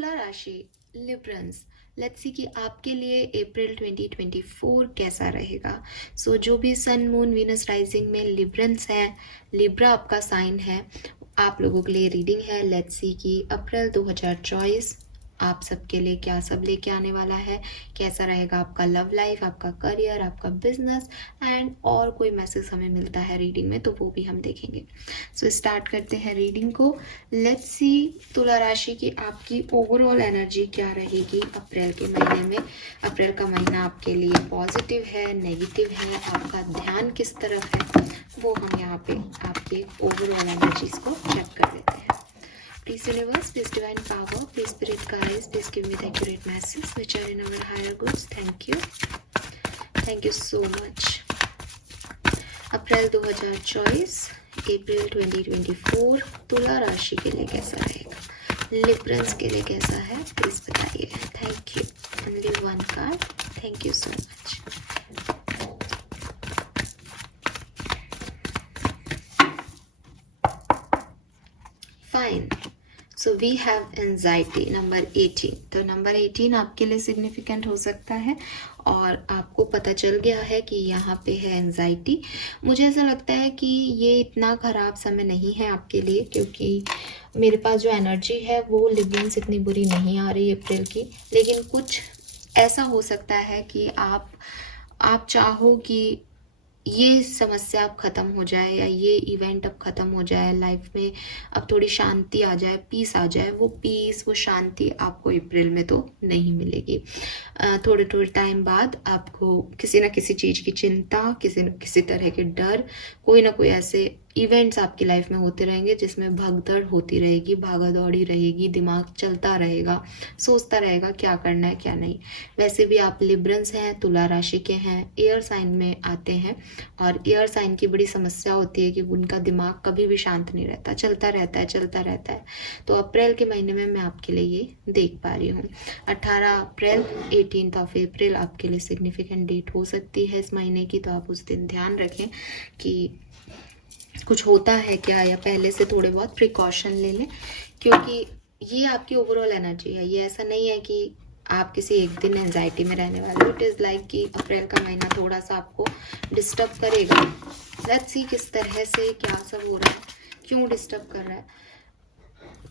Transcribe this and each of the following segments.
तुला राशि Librans, let's see कि आपके लिए अप्रैल 2024 कैसा रहेगा। जो भी सन मून वीनस राइजिंग में लिब्रंस है, लिब्रा आपका साइन है, आप लोगों के लिए रीडिंग है। लेट्स सी कि अप्रैल 2024 आप सबके लिए क्या सब लेके आने वाला है, कैसा रहेगा आपका लव लाइफ, आपका करियर, आपका बिजनेस एंड और कोई मैसेज हमें मिलता है रीडिंग में तो वो भी हम देखेंगे। स्टार्ट करते हैं रीडिंग को। लेट्स सी तुला राशि की आपकी ओवरऑल एनर्जी क्या रहेगी अप्रैल के महीने में। अप्रैल का महीना आपके लिए पॉजिटिव है, नेगेटिव है, आपका ध्यान किस तरफ है, वो हम यहाँ पे आपके ओवरऑल एनर्जीज को चेक कर लेते हैं। Please universe, please divine power, please spirit guides, please give me the accurate message which are in our higher goods. Thank you. Thank you so much. अप्रैल 2024, अप्रैल 2024 तुला राशि के लिए कैसा रहेगा, लिब्रंस के लिए कैसा है, प्लीज बताइए। Thank you. Only one card. Thank you so much. Fine. So we have anxiety number 18। तो नंबर 18 आपके लिए सिग्निफिकेंट हो सकता है और आपको पता चल गया है कि यहाँ पे है एंजाइटी। मुझे ऐसा लगता है कि ये इतना ख़राब समय नहीं है आपके लिए, क्योंकि मेरे पास जो एनर्जी है वो लिब्रंस इतनी बुरी नहीं आ रही अप्रैल की। लेकिन कुछ ऐसा हो सकता है कि आप चाहो कि ये समस्या अब ख़त्म हो जाए या ये इवेंट अब ख़त्म हो जाए, लाइफ में अब थोड़ी शांति आ जाए, पीस आ जाए। वो पीस, वो शांति आपको अप्रैल में तो नहीं मिलेगी। थोड़े थोड़े टाइम बाद आपको किसी न किसी चीज़ की चिंता, किसी न किसी तरह के डर, कोई ना कोई ऐसे इवेंट्स आपकी लाइफ में होते रहेंगे जिसमें भगदड़ होती रहेगी, भागा दौड़ी रहेगी, दिमाग चलता रहेगा, सोचता रहेगा क्या करना है क्या नहीं। वैसे भी आप लिब्रंस हैं, तुला राशि के हैं, एयर साइन में आते हैं और एयर साइन की बड़ी समस्या होती है कि उनका दिमाग कभी भी शांत नहीं रहता, चलता रहता है, चलता रहता है। तो अप्रैल के महीने में मैं आपके लिए ये देख पा रही हूँ। 18 अप्रैल, 18 अप्रैल आपके लिए सिग्निफिकेंट डेट हो सकती है इस महीने की। तो आप उस दिन ध्यान रखें कि कुछ होता है क्या, या पहले से थोड़े बहुत प्रिकॉशन ले लें, क्योंकि ये आपकी ओवरऑल एनर्जी है। ये ऐसा नहीं है कि आप किसी एक दिन एंजाइटी में रहने वाले हो। इट इज़ लाइक कि अप्रैल का महीना थोड़ा सा आपको डिस्टर्ब करेगा। लेट्स सी किस तरह से क्या सब हो रहा है, क्यों डिस्टर्ब कर रहा है।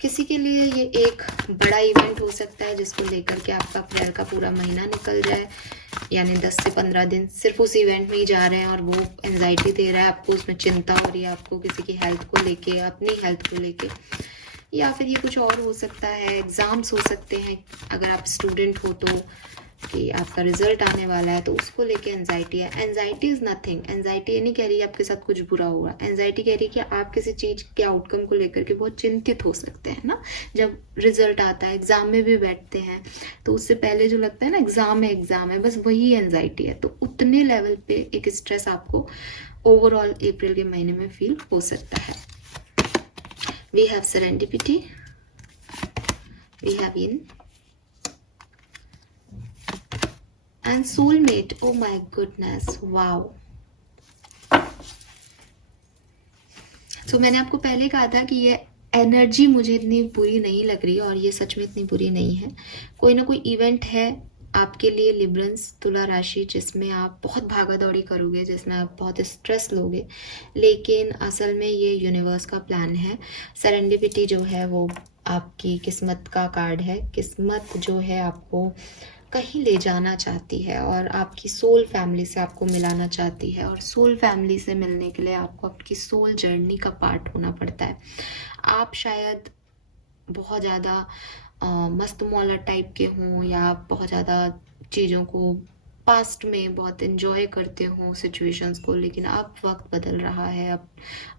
किसी के लिए ये एक बड़ा इवेंट हो सकता है जिसको लेकर के आपका अप्रैल का पूरा महीना निकल जाए, यानी 10 से 15 दिन सिर्फ उस इवेंट में ही जा रहे हैं और वो एंजाइटी दे रहा है आपको, उसमें चिंता हो रही है आपको किसी की हेल्थ को लेके, अपनी हेल्थ को लेके। या फिर ये कुछ और हो सकता है, एग्ज़ाम्स हो सकते हैं अगर आप स्टूडेंट हो तो, कि आपका रिजल्ट आने वाला है तो उसको लेके एंजाइटी है। Anxiety is nothing. एंजाइटी ये नहीं कह रही है आपके साथ कुछ बुरा होगा। एंजाइटी कह रही है कि आप किसी चीज़ के आउटकम को लेकर के बहुत चिंतित हो सकते हैं ना। जब रिजल्ट आता है, एग्ज़ाम में भी बैठते हैं तो उससे पहले जो लगता है ना एग्ज़ाम है, बस वही एंजाइटी है। तो उतने लेवल पे एक स्ट्रेस आपको ओवरऑल अप्रैल के महीने में फील हो सकता है। We have serendipity, we have in and soulmate. Oh my goodness, wow. मैंने आपको पहले कहा था कि ये एनर्जी मुझे इतनी बुरी नहीं लग रही और ये सच में इतनी बुरी नहीं है। कोई ना कोई इवेंट है आपके लिए लिब्रंस तुला राशि जिसमें आप बहुत भागा दौड़ी करोगे, जिसमें आप बहुत स्ट्रेस लोगे, लेकिन असल में ये यूनिवर्स का प्लान है। सेरेंडिपिटी जो है वो आपकी किस्मत का कार्ड है। किस्मत जो है आपको कहीं ले जाना चाहती है और आपकी सोल फैमिली से आपको मिलाना चाहती है, और सोल फैमिली से मिलने के लिए आपको आपकी सोल जर्नी का पार्ट होना पड़ता है। आप शायद बहुत ज़्यादा मस्त मौला टाइप के हों या आप बहुत ज़्यादा चीज़ों को पास्ट में बहुत इन्जॉय करते हो सिचुएशंस को, लेकिन अब वक्त बदल रहा है। अब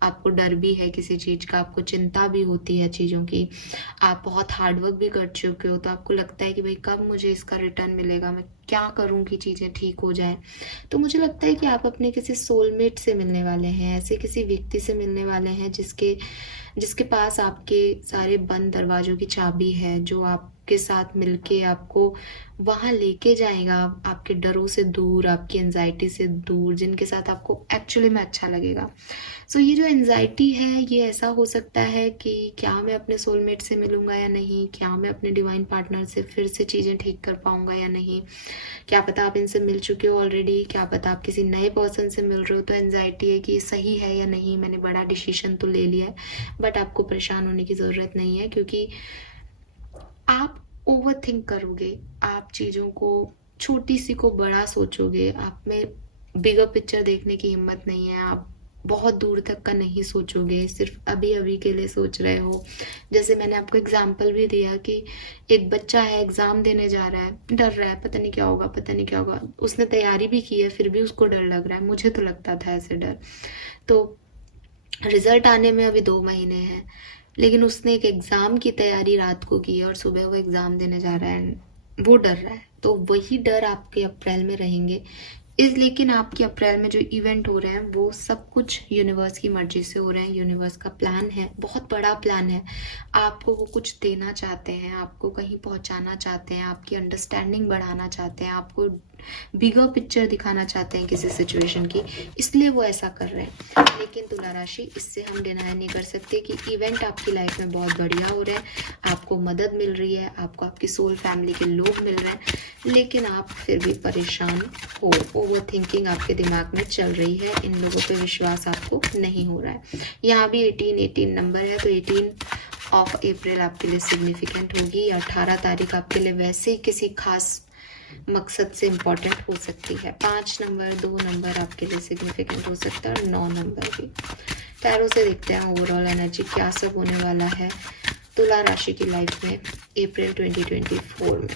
आपको डर भी है किसी चीज़ का, आपको चिंता भी होती है चीज़ों की, आप बहुत हार्डवर्क भी कर चुके हो तो आपको लगता है कि भाई कब मुझे इसका रिटर्न मिलेगा, मैं क्या करूं कि चीज़ें ठीक हो जाएं। तो मुझे लगता है कि आप अपने किसी सोलमेट से मिलने वाले हैं, ऐसे किसी व्यक्ति से मिलने वाले हैं जिसके पास आपके सारे बंद दरवाज़ों की चाबी है, जो आपके आपके साथ मिलके आपको वहाँ लेके जाएगा, आपके डरों से दूर, आपकी एंजाइटी से दूर, जिनके साथ आपको एक्चुअली में अच्छा लगेगा। सो ये जो एंजाइटी है, ये ऐसा हो सकता है कि क्या मैं अपने सोलमेट से मिलूंगा या नहीं, क्या मैं अपने डिवाइन पार्टनर से फिर से चीज़ें ठीक कर पाऊंगा या नहीं, क्या पता आप इनसे मिल चुके हो ऑलरेडी, क्या पता आप किसी नए पर्सन से मिल रहे हो। तो एंजाइटी है कि सही है या नहीं, मैंने बड़ा डिसीजन तो ले लिया है। बट आपको परेशान होने की ज़रूरत नहीं है, क्योंकि आप ओवर थिंक करोगे, आप चीज़ों को छोटी सी को बड़ा सोचोगे, आप में बिगर पिक्चर देखने की हिम्मत नहीं है, आप बहुत दूर तक का नहीं सोचोगे, सिर्फ अभी अभी के लिए सोच रहे हो। जैसे मैंने आपको एग्जाम्पल भी दिया कि एक बच्चा है, एग्ज़ाम देने जा रहा है, डर रहा है, पता नहीं क्या होगा, पता नहीं क्या होगा, उसने तैयारी भी की है फिर भी उसको डर लग रहा है। मुझे तो लगता था ऐसे डर। तो रिजल्ट आने में अभी 2 महीने हैं, लेकिन उसने एक एग्ज़ाम की तैयारी रात को की है और सुबह वो एग्ज़ाम देने जा रहा है, वो डर रहा है। तो वही डर आपके अप्रैल में रहेंगे। लेकिन आपके अप्रैल में जो इवेंट हो रहे हैं वो सब कुछ यूनिवर्स की मर्जी से हो रहे हैं। यूनिवर्स का प्लान है, बहुत बड़ा प्लान है। आपको वो कुछ देना चाहते हैं, आपको कहीं पहुंचाना चाहते हैं, आपकी अंडरस्टैंडिंग बढ़ाना चाहते हैं, आपको बिगर पिक्चर दिखाना चाहते हैं किसी सिचुएशन की, इसलिए वो ऐसा कर रहे हैं। लेकिन तुला राशि, इससे हम डिनाई नहीं कर सकते कि इवेंट आपकी लाइफ में बहुत बढ़िया हो रहा है, आपको मदद मिल रही है, आपको आपकी सोल फैमिली के लोग मिल रहे हैं, लेकिन आप फिर भी परेशान हो। ओवर थिंकिंग आपके दिमाग में चल रही है, इन लोगों पे विश्वास आपको नहीं हो रहा है। यहाँ भी 18 नंबर है, तो 18 ऑफ अप्रैल आपके लिए सिग्निफिकेंट होगी। 18 तारीख आपके लिए वैसे ही किसी खास मकसद से इम्पॉर्टेंट हो सकती है। 5 नंबर, 2 नंबर आपके लिए सिग्निफिकेंट हो सकता है, और 9 नंबर भी। टैरो से देखते हैं ओवरऑल एनर्जी क्या सब होने वाला है तुला राशि की लाइफ में अप्रैल 2024 में।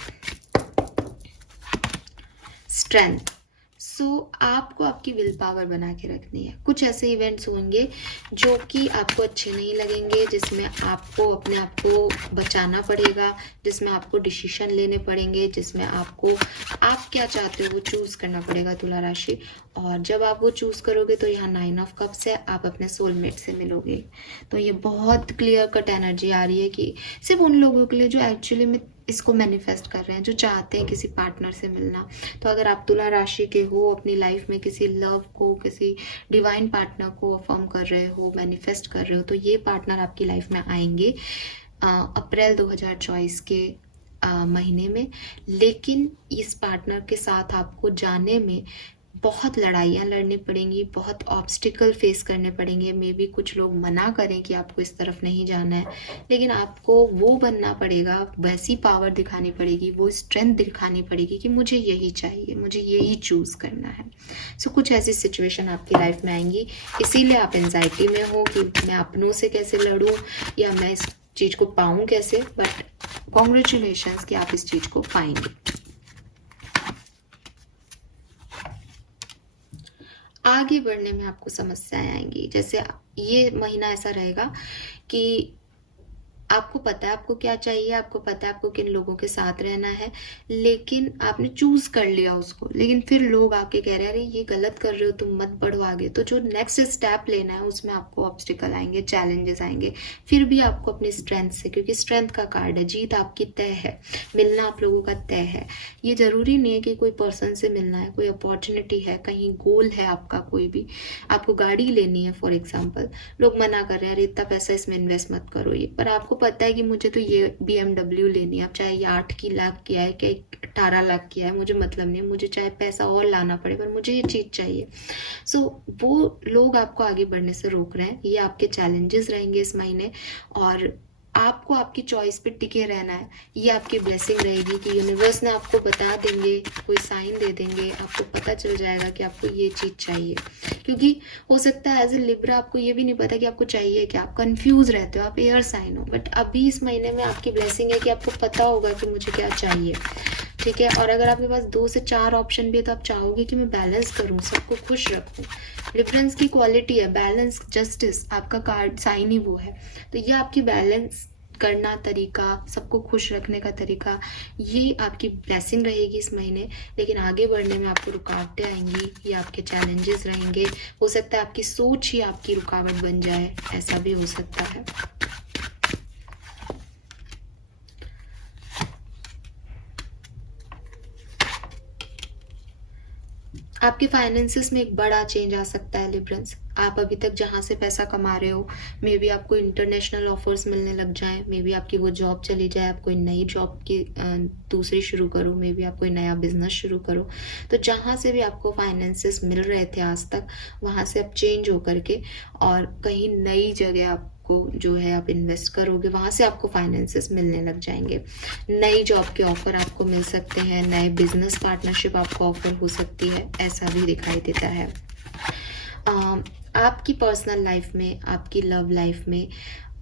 स्ट्रेंथ। सो आपको आपकी विल पावर बना के रखनी है। कुछ ऐसे इवेंट्स होंगे जो कि आपको अच्छे नहीं लगेंगे, जिसमें आपको अपने आप को बचाना पड़ेगा, जिसमें आपको डिसीजन लेने पड़ेंगे, जिसमें आपको आप क्या चाहते हो वो चूज़ करना पड़ेगा तुला राशि। और जब आप वो चूज़ करोगे तो यहाँ 9 ऑफ कप्स है, आप अपने सोलमेट से मिलोगे। तो ये बहुत क्लियर कट एनर्जी आ रही है कि सिर्फ उन लोगों के लिए जो एक्चुअली में इसको मैनिफेस्ट कर रहे हैं, जो चाहते हैं किसी पार्टनर से मिलना। तो अगर आप तुला राशि के हो, अपनी लाइफ में किसी लव को, किसी डिवाइन पार्टनर को अफर्म कर रहे हो, मैनिफेस्ट कर रहे हो, तो ये पार्टनर आपकी लाइफ में आएंगे अप्रैल 2024 के महीने में। लेकिन इस पार्टनर के साथ आपको जाने में बहुत लड़ाइयाँ लड़नी पड़ेंगी, बहुत ऑब्स्टिकल फेस करने पड़ेंगे। मे बी कुछ लोग मना करें कि आपको इस तरफ नहीं जाना है, लेकिन आपको वो बनना पड़ेगा, वैसी पावर दिखानी पड़ेगी, वो स्ट्रेंथ दिखानी पड़ेगी कि मुझे यही चाहिए, मुझे यही चूज़ करना है। सो कुछ ऐसी सिचुएशन आपकी लाइफ में आएंगी, इसीलिए आप एंजाइटी में हो कि मैं अपनों से कैसे लड़ूँ या मैं इस चीज़ को पाऊँ कैसे। बट कॉन्ग्रेचुलेशंस कि आप इस चीज़ को पाएंगे। आगे बढ़ने में आपको समस्याएं आएंगी। जैसे ये महीना ऐसा रहेगा कि आपको पता है आपको क्या चाहिए, आपको पता है आपको किन लोगों के साथ रहना है, लेकिन आपने चूज कर लिया उसको, लेकिन फिर लोग आके कह रहे हैं अरे ये गलत कर रहे हो, तुम मत बढ़ो आगे। तो जो नेक्स्ट स्टेप लेना है उसमें आपको ऑब्स्टिकल आएंगे, चैलेंजेस आएंगे। फिर भी आपको अपनी स्ट्रेंथ से, क्योंकि स्ट्रेंथ का कार्ड है, जीत आपकी तय है, मिलना आप लोगों का तय है। ये जरूरी नहीं है कि कोई पर्सन से मिलना है, कोई अपॉर्चुनिटी है, कहीं गोल है आपका, कोई भी आपको गाड़ी लेनी है फॉर एग्जाम्पल, लोग मना कर रहे हैं अरे इतना पैसा इसमें इन्वेस्ट मत करो ये, पर आपको पता है कि मुझे तो ये BMW लेनी है, अब चाहे ये 8 की लाख की है क्या 18 लाख की है, मुझे मतलब नहीं है, मुझे चाहे पैसा और लाना पड़े पर मुझे ये चीज़ चाहिए। सो वो लोग आपको आगे बढ़ने से रोक रहे हैं। ये आपके चैलेंजेस रहेंगे इस महीने, और आपको आपकी चॉइस पे टिके रहना है। ये आपकी ब्लेसिंग रहेगी कि यूनिवर्स ने आपको बता देंगे, कोई साइन दे देंगे, आपको पता चल जाएगा कि आपको ये चीज़ चाहिए। क्योंकि हो सकता है एज ए लिब्रा आपको ये भी नहीं पता कि आपको चाहिए क्या, आप कंफ्यूज रहते हो, आप एयर साइन हो। बट अभी इस महीने में आपकी ब्लेसिंग है कि आपको पता होगा कि मुझे क्या चाहिए, ठीक है। और अगर आपके पास 2 से 4 ऑप्शन भी है तो आप चाहोगे कि मैं बैलेंस करूँ, सबको खुश रखूँ। डिफरेंस की क्वालिटी है बैलेंस, जस्टिस, आपका कार्ड साइन ही वो है। तो ये आपकी बैलेंस करना तरीका, सबको खुश रखने का तरीका, ये आपकी ब्लेसिंग रहेगी इस महीने। लेकिन आगे बढ़ने में आपको रुकावटें आएंगी, ये आपके चैलेंजेस रहेंगे। हो सकता है आपकी सोच ही आपकी रुकावट बन जाए, ऐसा भी हो सकता है। आपके फाइनेंसेस में एक बड़ा चेंज आ सकता है लिब्रंस। आप अभी तक जहाँ से पैसा कमा रहे हो, मे बी आपको इंटरनेशनल ऑफर्स मिलने लग जाएं, मे बी आपकी वो जॉब चली जाए, आप कोई नई जॉब की दूसरी शुरू करो, मे बी आप कोई नया बिजनेस शुरू करो। तो जहाँ से भी आपको फाइनेंसेस मिल रहे थे आज तक, वहाँ से आप चेंज होकर के और कहीं नई जगह आपको जो है आप इन्वेस्ट करोगे, वहाँ से आपको फाइनेंसेस मिलने लग जाएंगे। नई जॉब के ऑफर आपको मिल सकते हैं, नए बिजनेस पार्टनरशिप आपको ऑफर हो सकती है, ऐसा भी दिखाई देता है। आपकी पर्सनल लाइफ में, आपकी लव लाइफ में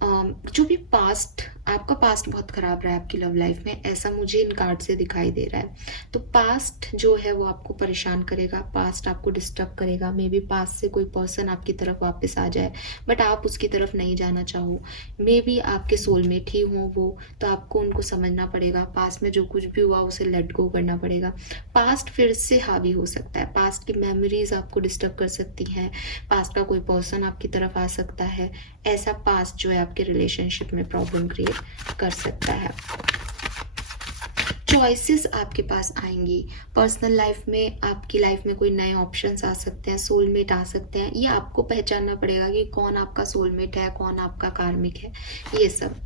जो भी पास्ट, आपका पास्ट बहुत खराब रहा है आपकी लव लाइफ में, ऐसा मुझे इन कार्ड से दिखाई दे रहा है। तो पास्ट जो है वो आपको परेशान करेगा, पास्ट आपको डिस्टर्ब करेगा। मे बी पास्ट से कोई पर्सन आपकी तरफ वापस आ जाए बट आप उसकी तरफ नहीं जाना चाहो। मे बी आपके सोलमेट ही हो वो, तो आपको उनको समझना पड़ेगा। पास्ट में जो कुछ भी हुआ उसे लेट गो करना पड़ेगा। पास्ट फिर से हावी हो सकता है, पास्ट की मेमोरीज आपको डिस्टर्ब कर सकती हैं, पास्ट का कोई पर्सन आपकी तरफ आ सकता है। ऐसा पास्ट जो है आपके रिलेशनशिप में प्रॉब्लम क्रिएट कर सकता है। चॉइसेस आपके पास आएंगी पर्सनल लाइफ में, आपकी लाइफ में कोई नए ऑप्शंस आ सकते हैं, सोलमेट आ सकते हैं। ये आपको पहचानना पड़ेगा कि कौन आपका सोलमेट है, कौन आपका कार्मिक है, ये सब।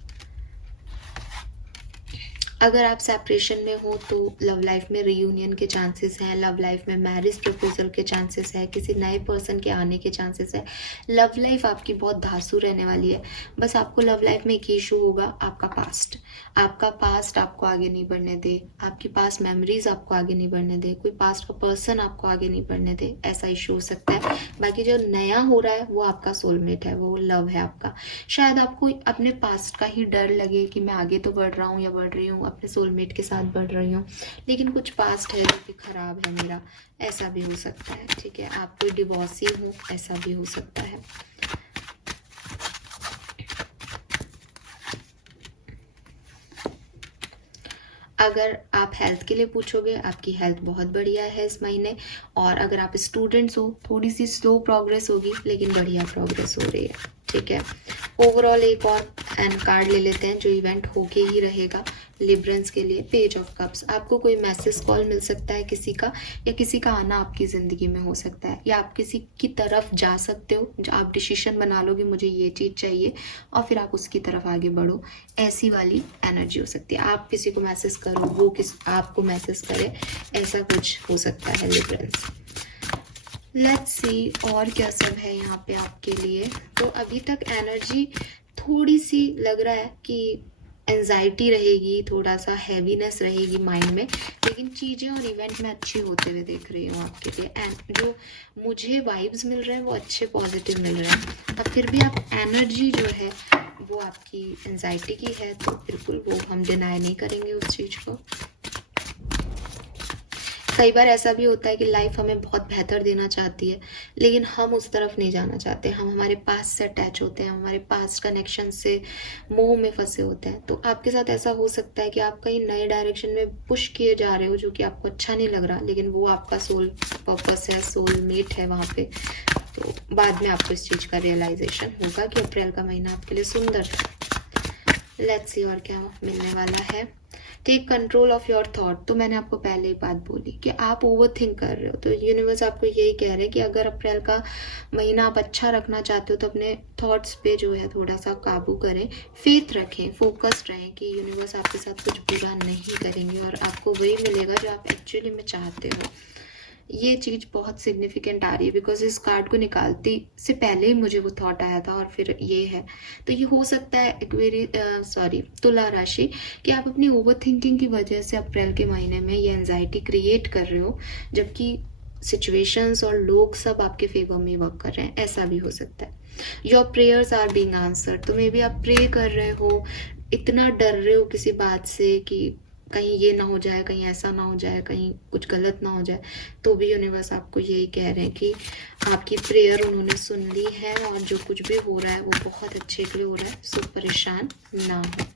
अगर आप सेपरेशन में हो तो लव लाइफ में रियूनियन के चांसेस हैं, लव लाइफ में मैरिज प्रपोजल के चांसेस है, किसी नए पर्सन के आने के चांसेस है। लव लाइफ आपकी बहुत धांसू रहने वाली है। बस आपको लव लाइफ में एक इशू होगा, आपका पास्ट। आपका पास्ट आपको आगे नहीं बढ़ने दे, आपकी पास्ट मेमोरीज आपको आगे नहीं बढ़ने दे, कोई पास्ट का पर्सन आपको आगे नहीं बढ़ने दे, ऐसा इशू हो सकता है। बाकी जो नया हो रहा है वो आपका सोलमेट है, वो लव है आपका। शायद आपको अपने पास्ट का ही डर लगे कि मैं आगे तो बढ़ रहा हूँ या बढ़ रही हूँ, अपने सोलमेट के साथ बढ़ रही हूँ, लेकिन कुछ पास्ट है जो कि खराब है मेरा, ऐसा भी हो सकता है। ठीक है, आप कोई डिवोर्सी हो, ऐसा भी हो सकता है। अगर आप हेल्थ के लिए पूछोगे, आपकी हेल्थ बहुत बढ़िया है इस महीने। और अगर आप स्टूडेंट्स हो, थोड़ी सी स्लो प्रोग्रेस होगी लेकिन बढ़िया प्रोग्रेस हो रही है। ठीक है, ओवरऑल एक और एंड कार्ड ले लेते हैं जो इवेंट होके ही रहेगा लिब्रंस के लिए। पेज ऑफ कप्स, आपको कोई मैसेज कॉल मिल सकता है किसी का, या किसी का आना आपकी ज़िंदगी में हो सकता है, या आप किसी की तरफ जा सकते हो, जो आप डिसीजन बना लो कि मुझे ये चीज़ चाहिए और फिर आप उसकी तरफ आगे बढ़ो। ऐसी वाली एनर्जी हो सकती है। आप किसी को मैसेज करो, वो किस आपको मैसेज करे, ऐसा कुछ हो सकता है लिब्रंस। लेट्स सी और क्या सब है यहाँ पे आपके लिए। तो अभी तक एनर्जी थोड़ी सी लग रहा है कि एंजाइटी रहेगी, थोड़ा सा हैवीनेस रहेगी माइंड में, लेकिन चीज़ें और इवेंट में अच्छी होते हुए देख रही हूँ आपके लिए। एंड जो मुझे वाइब्स मिल रहे हैं वो अच्छे पॉजिटिव मिल रहे हैं। अब फिर भी आप एनर्जी जो है वो आपकी एंजाइटी की है, तो बिल्कुल वो हम डिनाई नहीं करेंगे उस चीज़ को। कई बार ऐसा भी होता है कि लाइफ हमें बहुत बेहतर देना चाहती है, लेकिन हम उस तरफ नहीं जाना चाहते, हम हमारे पास से अटैच होते हैं, हमारे पास कनेक्शन से मोह में फंसे होते हैं। तो आपके साथ ऐसा हो सकता है कि आप कहीं नए डायरेक्शन में पुश किए जा रहे हो जो कि आपको अच्छा नहीं लग रहा, लेकिन वो आपका सोल पर्पस है, सोल मेट है वहाँ पे। तो बाद में आपको इस चीज़ का रियलाइजेशन होगा कि अप्रैल का महीना आपके लिए सुंदर था। लेट्स सी और क्या मिलने वाला है। Take control of your thought, तो मैंने आपको पहले ही बात बोली कि आप ओवर थिंक कर रहे हो, तो यूनिवर्स आपको यही कह रहे हैं कि अगर अप्रैल का महीना आप अच्छा रखना चाहते हो तो अपने थॉट्स पे जो है थोड़ा सा काबू करें, फेथ रखें, फोकस्ड रहें कि यूनिवर्स आपके साथ कुछ बुरा नहीं करेंगे और आपको वही मिलेगा जो आप एक्चुअली में चाहते हो। ये चीज़ बहुत सिग्निफिकेंट आ रही है बिकॉज इस कार्ड को निकालते से पहले ही मुझे वो थॉट आया था और फिर ये है। तो ये हो सकता है तुला राशि कि आप अपनी ओवर थिंकिंग की वजह से अप्रैल के महीने में ये एंजाइटी क्रिएट कर रहे हो, जबकि सिचुएशंस और लोग सब आपके फेवर में वर्क कर रहे हैं, ऐसा भी हो सकता है। Your prayers are being answered, तो मे बी आप प्रे कर रहे हो, इतना डर रहे हो किसी बात से कि कहीं ये ना हो जाए, कहीं ऐसा ना हो जाए, कहीं कुछ गलत ना हो जाए, तो भी यूनिवर्स आपको यही कह रहे हैं कि आपकी प्रेयर उन्होंने सुन ली है और जो कुछ भी हो रहा है वो बहुत अच्छे के लिए हो रहा है, सो परेशान ना हो।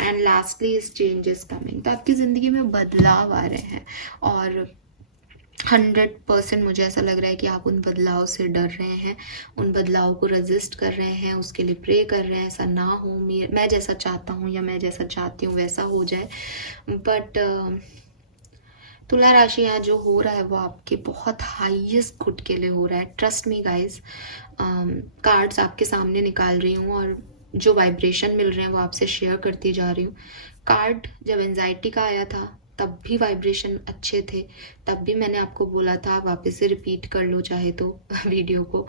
And lastly is change is coming, तो आपकी ज़िंदगी में बदलाव आ रहे हैं और 100% मुझे ऐसा लग रहा है कि आप उन बदलाव से डर रहे हैं, उन बदलाव को रजिस्ट कर रहे हैं, उसके लिए प्रे कर रहे हैं ऐसा ना हो, मैं जैसा चाहता हूँ या मैं जैसा चाहती हूँ वैसा हो जाए। बट तुला राशि यहाँ जो हो रहा है वो आपके बहुत हाईएस्ट गुड के लिए हो रहा है। ट्रस्ट मी गाइस, कार्ड्स आपके सामने निकाल रही हूँ और जो वाइब्रेशन मिल रहे हैं वो आपसे शेयर करती जा रही हूँ। कार्ड जब एंजाइटी का आया था तब भी वाइब्रेशन अच्छे थे, तब भी मैंने आपको बोला था, वापस से रिपीट कर लो चाहे तो वीडियो को,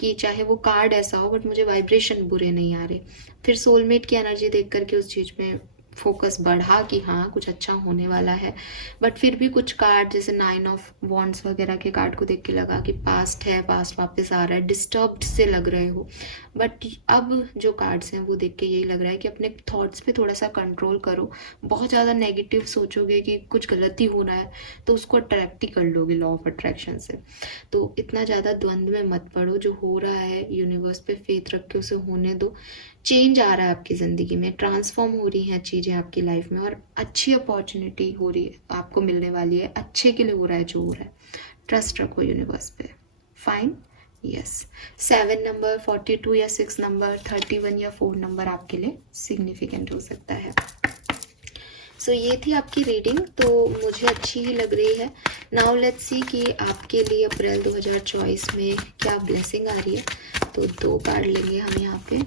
कि चाहे वो कार्ड ऐसा हो बट मुझे वाइब्रेशन बुरे नहीं आ रहे। फिर सोलमेट की एनर्जी देख करके उस चीज़ में फोकस बढ़ा कि हाँ कुछ अच्छा होने वाला है। बट फिर भी कुछ कार्ड जैसे 9 ऑफ वॉन्ड्स वगैरह के कार्ड को देख के लगा कि पास्ट है, पास्ट वापस आ रहा है, डिस्टर्ब्ड से लग रहे हो। बट अब जो कार्ड्स हैं वो देख के यही लग रहा है कि अपने थॉट्स पे थोड़ा सा कंट्रोल करो। बहुत ज़्यादा नेगेटिव सोचोगे कि कुछ गलती हो रहा है तो उसको अट्रैक्ट ही कर लोगे लॉ ऑफ अट्रैक्शन से। तो इतना ज़्यादा द्वंद्व में मत पड़ो, जो हो रहा है यूनिवर्स पे फेथ रख के उसे होने दो। चेंज आ रहा है आपकी ज़िंदगी में, ट्रांसफॉर्म हो रही हैं चीज़ें आपकी लाइफ में और अच्छी अपॉर्चुनिटी हो रही है, आपको मिलने वाली है, अच्छे के लिए हो रहा है जो हो रहा है। ट्रस्ट रखो यूनिवर्स पे। Fine, yes. 7 नंबर, 42 या 6 नंबर, 31 या 4 नंबर आपके लिए सिग्निफिकेंट हो सकता है। सो ये थी आपकी रीडिंग, तो मुझे अच्छी ही लग रही है। नाउ लेट्स सी कि आपके लिए अप्रैल 2024 में क्या ब्लेसिंग आ रही है। तो 2 कार्ड लेंगे हम यहाँ पे।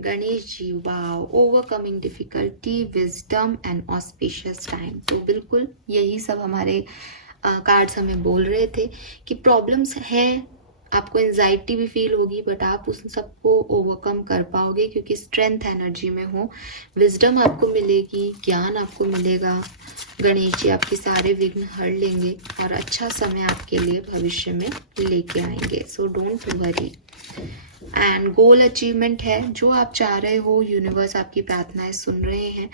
Ganesh ji, wow, overcoming difficulty, wisdom and auspicious time. तो बिल्कुल यही सब हमारे कार्ड्स हमें बोल रहे थे कि प्रॉब्लम्स हैं, आपको एंजाइटी भी फील होगी बट आप उस सबको ओवरकम कर पाओगे क्योंकि स्ट्रेंथ एनर्जी में हो। विजडम आपको मिलेगी, ज्ञान आपको मिलेगा। गणेश जी आपके सारे विघ्न हर लेंगे और अच्छा समय आपके लिए भविष्य में लेके आएंगे। So don't worry. And goal achievement है, जो आप चाह रहे हो यूनिवर्स आपकी प्रार्थनाएं सुन रहे हैं,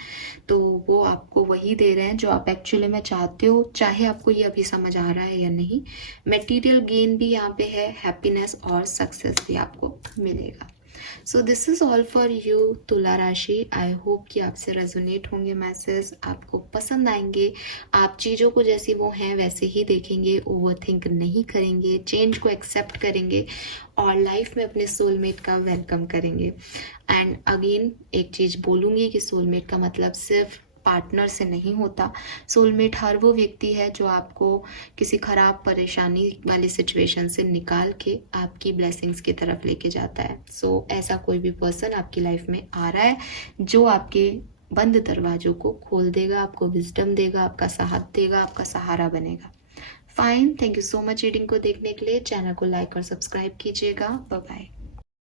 तो वो आपको वही दे रहे हैं जो आप एक्चुअली में चाहते हो, चाहे आपको ये अभी समझ आ रहा है या नहीं। मटेरियल गेन भी यहाँ पे है, हैप्पीनेस और सक्सेस भी आपको मिलेगा। So this is all for you तुला राशि। आई होप कि आपसे रेजोनेट होंगे मैसेज, आपको पसंद आएंगे, आप चीज़ों को जैसी वो हैं वैसे ही देखेंगे, ओवरथिंक नहीं करेंगे, चेंज को एक्सेप्ट करेंगे और लाइफ में अपने सोलमेट का वेलकम करेंगे। एंड अगेन एक चीज़ बोलूँगी कि सोलमेट का मतलब सिर्फ पार्टनर से नहीं होता। सोलमेट हर वो व्यक्ति है जो आपको किसी खराब परेशानी वाली सिचुएशन से निकाल के आपकी ब्लेसिंग्स की तरफ लेके जाता है। सो ऐसा कोई भी पर्सन आपकी लाइफ में आ रहा है जो आपके बंद दरवाजों को खोल देगा, आपको विजडम देगा, आपका साथ देगा, आपका सहारा बनेगा। Fine, thank you so much reading को देखने के लिए। चैनल को लाइक और सब्सक्राइब कीजिएगा। Bye bye.